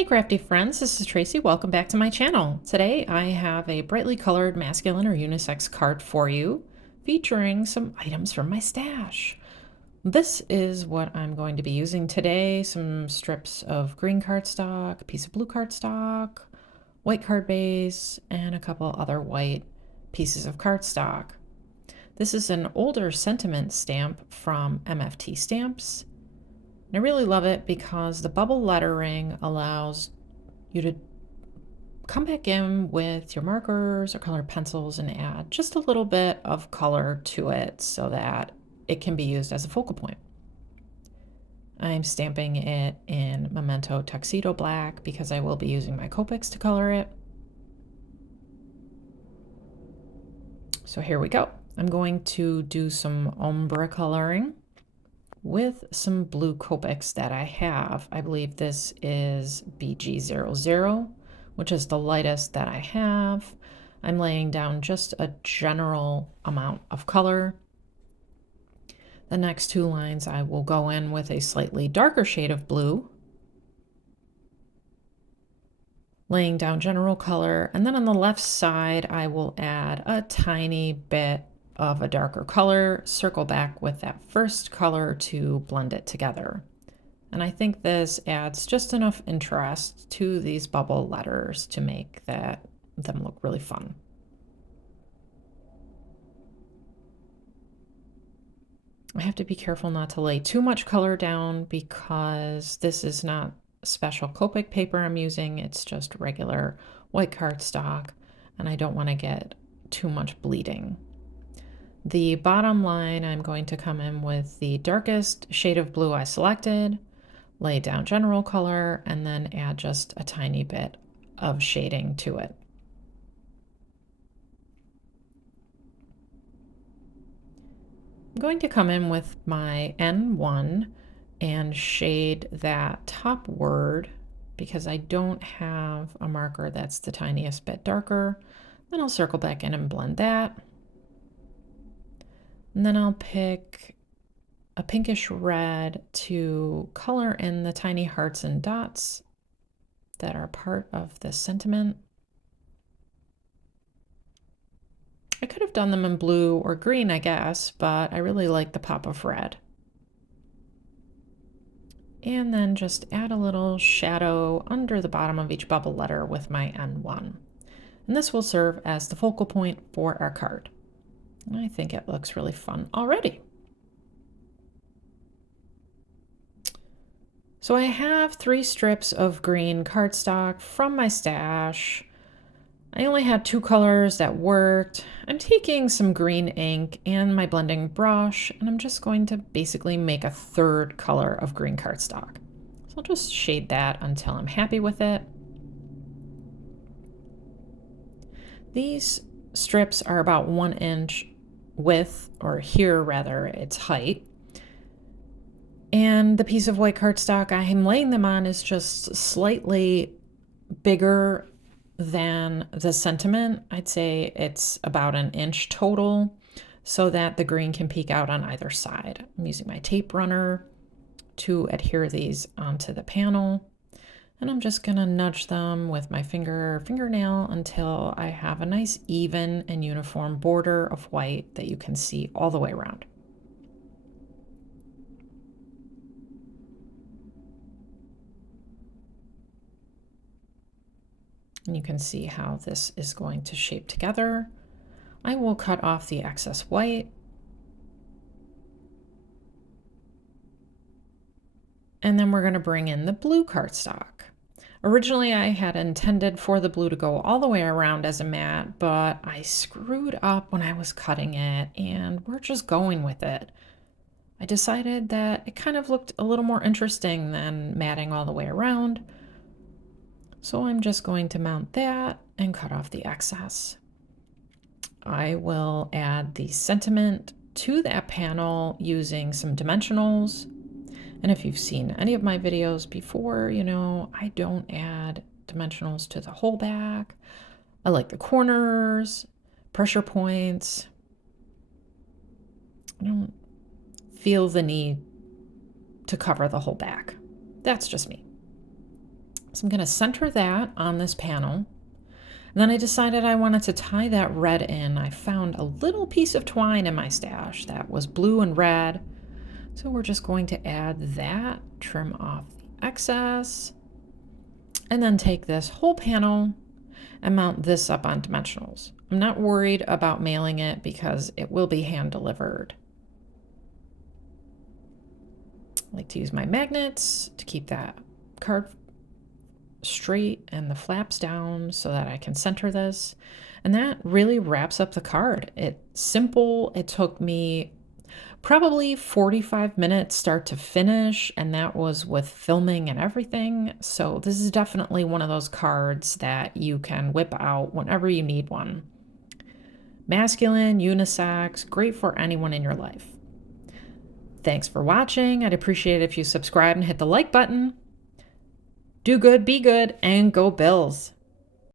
Hey crafty friends, this is Tracy. Welcome back to my channel. Today I have a brightly colored masculine or unisex card for you featuring some items from my stash. This is what I'm going to be using today. Some strips of green cardstock, a piece of blue cardstock, white card base, and a couple other white pieces of cardstock. This is an older sentiment stamp from MFT Stamps. And I really love it because the bubble lettering allows you to come back in with your markers or colored pencils and add just a little bit of color to it so that it can be used as a focal point. I'm stamping it in Memento Tuxedo Black because I will be using my Copics to color it. So here we go. I'm going to do some ombre coloring with some blue Copics that I have. I believe this is BG00, which is the lightest that I have. I'm laying down just a general amount of color. The next two lines I will go in with a slightly darker shade of blue, laying down general color, and then on the left side I will add a tiny bit of a darker color, circle back with that first color to blend it together. And I think this adds just enough interest to these bubble letters to make them look really fun. I have to be careful not to lay too much color down because this is not special Copic paper I'm using. It's just regular white cardstock, and I don't want to get too much bleeding. The bottom line, I'm going to come in with the darkest shade of blue I selected, lay down general color, and then add just a tiny bit of shading to it. I'm going to come in with my N1 and shade that top word because I don't have a marker that's the tiniest bit darker. Then I'll circle back in and blend that. And then I'll pick a pinkish red to color in the tiny hearts and dots that are part of the sentiment. I could have done them in blue or green, I guess, but I really like the pop of red. And then just add a little shadow under the bottom of each bubble letter with my N1. And this will serve as the focal point for our card. I think it looks really fun already. So I have 3 strips of green cardstock from my stash. I only had 2 colors that worked. I'm taking some green ink and my blending brush, and I'm just going to basically make a 3rd color of green cardstock. So I'll just shade that until I'm happy with it. These strips are about 1 inch width, or here rather, its height. And the piece of white cardstock I'm laying them on is just slightly bigger than the sentiment. I'd say it's about 1 inch total so that the green can peek out on either side. I'm using my tape runner to adhere these onto the panel. And I'm just gonna nudge them with my fingernail until I have a nice even and uniform border of white that you can see all the way around. And you can see how this is going to shape together. I will cut off the excess white. And then we're going to bring in the blue cardstock. Originally, I had intended for the blue to go all the way around as a mat, but I screwed up when I was cutting it, and we're just going with it. I decided that it kind of looked a little more interesting than matting all the way around. So I'm just going to mount that and cut off the excess. I will add the sentiment to that panel using some dimensionals. And if you've seen any of my videos before, you know, I don't add dimensionals to the whole back. I like the corners, pressure points. I don't feel the need to cover the whole back. That's just me. So I'm going to center that on this panel. And then I decided I wanted to tie that red in. I found a little piece of twine in my stash that was blue and red. So we're just going to add that, trim off the excess, and then take this whole panel and mount this up on dimensionals. I'm not worried about mailing it because it will be hand delivered. I like to use my magnets to keep that card straight and the flaps down so that I can center this. And that really wraps up the card. It's simple. It took me probably 45 minutes start to finish, and that was with filming and everything. So this is definitely one of those cards that you can whip out whenever you need one. Masculine, unisex, great for anyone in your life. Thanks for watching. I'd appreciate it if you subscribe and hit the like button. Do good, be good, and go Bills.